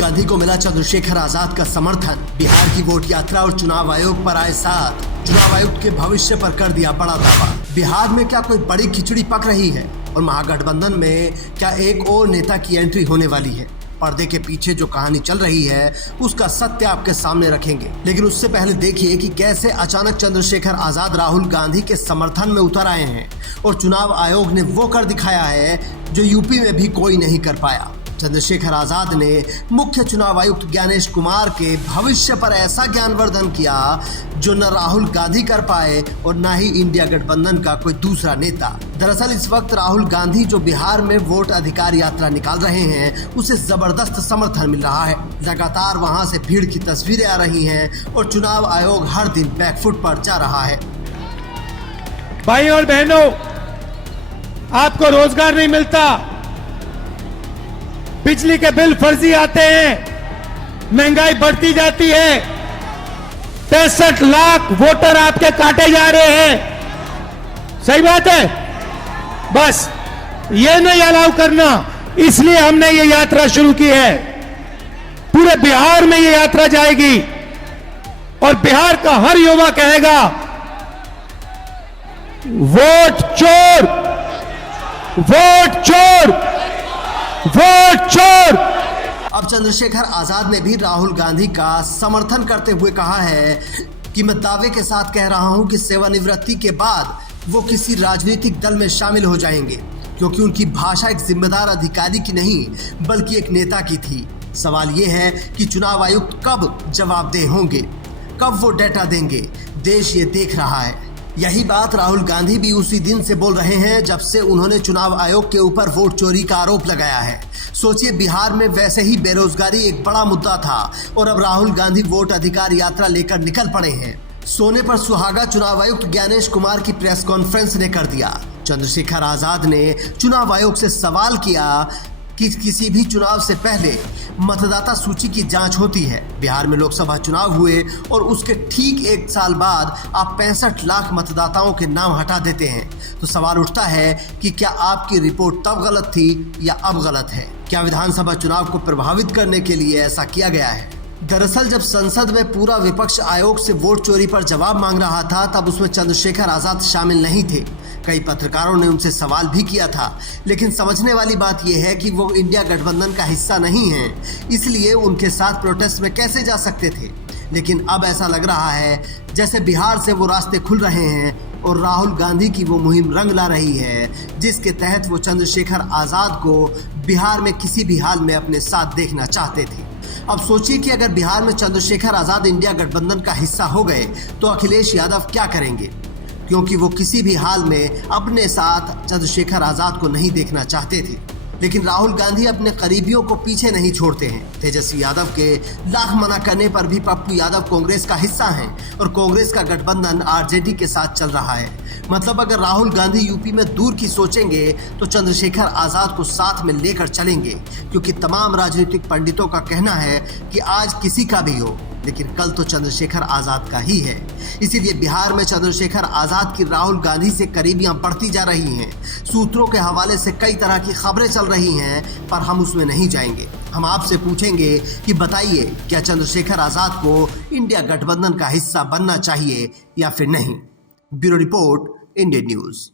गांधी को मिला चंद्रशेखर आजाद का समर्थन। बिहार की वोट यात्रा और चुनाव आयोग पर आए साथ चुनाव आयुक्त के भविष्य पर कर दिया बड़ा दावा। बिहार में क्या कोई बड़ी खिचड़ी पक रही है और महागठबंधन में क्या एक और नेता की एंट्री होने वाली है? पर्दे के पीछे जो कहानी चल रही है उसका सत्य आपके सामने रखेंगे, लेकिन उससे पहले देखिए कि कैसे अचानक चंद्रशेखर आजाद राहुल गांधी के समर्थन में उतर आए हैं और चुनाव आयोग ने वो कर दिखाया है जो यूपी में भी कोई नहीं कर पाया। चंद्रशेखर आजाद ने मुख्य चुनाव आयुक्त ज्ञानेश कुमार के भविष्य पर ऐसा ज्ञानवर्धन किया जो न राहुल गांधी कर पाए और न ही इंडिया गठबंधन का कोई दूसरा नेता। दरअसल इस वक्त राहुल गांधी जो बिहार में वोट अधिकार यात्रा निकाल रहे हैं उसे जबरदस्त समर्थन मिल रहा है। लगातार वहां से भीड़ की तस्वीरें आ रही हैं और चुनाव आयोग हर दिन बैकफुट पर जा रहा है। भाई और बहनों, आपको रोजगार नहीं मिलता, बिजली के बिल फर्जी आते हैं, महंगाई बढ़ती जाती है, 65 लाख वोटर आपके काटे जा रहे हैं। सही बात है? बस ये नहीं अलाउ करना, इसलिए हमने ये यात्रा शुरू की है। पूरे बिहार में ये यात्रा जाएगी और बिहार का हर युवा कहेगा वोट चोर, वोट चोर, वोट चोर। अब चंद्रशेखर आजाद ने भी राहुल गांधी का समर्थन करते हुए कहा है कि मैं दावे के साथ कह रहा हूं कि सेवानिवृत्ति के बाद वो किसी राजनीतिक दल में शामिल हो जाएंगे, क्योंकि उनकी भाषा एक जिम्मेदार अधिकारी की नहीं बल्कि एक नेता की थी। सवाल ये है कि चुनाव आयुक्त कब जवाबदेह होंगे, कब वो डेटा देंगे, देश ये देख रहा है। यही बात राहुल गांधी भी उसी दिन से बोल रहे हैं जब से उन्होंने चुनाव आयोग के ऊपर वोट चोरी का आरोप लगाया है। सोचिए, बिहार में वैसे ही बेरोजगारी एक बड़ा मुद्दा था और अब राहुल गांधी वोट अधिकार यात्रा लेकर निकल पड़े हैं। सोने पर सुहागा चुनाव आयुक्त ज्ञानेश कुमार की प्रेस कॉन्फ्रेंस ने कर दिया। चंद्रशेखर आजाद ने चुनाव आयोग से सवाल किया कि किसी भी चुनाव से पहले मतदाता सूची की जांच होती है। बिहार में लोकसभा चुनाव हुए और उसके ठीक एक साल बाद आप 65 लाख मतदाताओं के नाम हटा देते हैं, तो सवाल उठता है कि क्या आपकी रिपोर्ट तब गलत थी या अब गलत है? क्या विधानसभा चुनाव को प्रभावित करने के लिए ऐसा किया गया है? दरअसल जब संसद में पूरा विपक्ष आयोग से वोट चोरी पर जवाब मांग रहा था तब उसमें चंद्रशेखर आजाद शामिल नहीं थे। कई पत्रकारों ने उनसे सवाल भी किया था, लेकिन समझने वाली बात यह है कि वो इंडिया गठबंधन का हिस्सा नहीं है, इसलिए उनके साथ प्रोटेस्ट में कैसे जा सकते थे। लेकिन अब ऐसा लग रहा है जैसे बिहार से वो रास्ते खुल रहे हैं और राहुल गांधी की वो मुहिम रंग ला रही है जिसके तहत वो चंद्रशेखर आजाद को बिहार में किसी भी हाल में अपने साथ देखना चाहते थे। अब सोचिए कि अगर बिहार में चंद्रशेखर आजाद इंडिया गठबंधन का हिस्सा हो गए तो अखिलेश यादव क्या करेंगे, क्योंकि वो किसी भी हाल में अपने साथ चंद्रशेखर आजाद को नहीं देखना चाहते थे। लेकिन राहुल गांधी अपने करीबियों को पीछे नहीं छोड़ते हैं। तेजस्वी यादव के लाख मना करने पर भी पप्पू यादव कांग्रेस का हिस्सा हैं और कांग्रेस का गठबंधन आरजेडी के साथ चल रहा है। मतलब अगर राहुल गांधी यूपी में दूर की सोचेंगे तो चंद्रशेखर आजाद को साथ में लेकर चलेंगे, क्योंकि तमाम राजनीतिक पंडितों का कहना है कि आज किसी का भी हो लेकिन कल तो चंद्रशेखर आजाद का ही है। इसीलिए बिहार में चंद्रशेखर आजाद की राहुल गांधी से करीबियां बढ़ती जा रही हैं। सूत्रों के हवाले से कई तरह की खबरें चल रही हैं, पर हम उसमें नहीं जाएंगे। हम आपसे पूछेंगे कि बताइए, क्या चंद्रशेखर आजाद को इंडिया गठबंधन का हिस्सा बनना चाहिए या फिर नहीं? Bureau report, Indian news.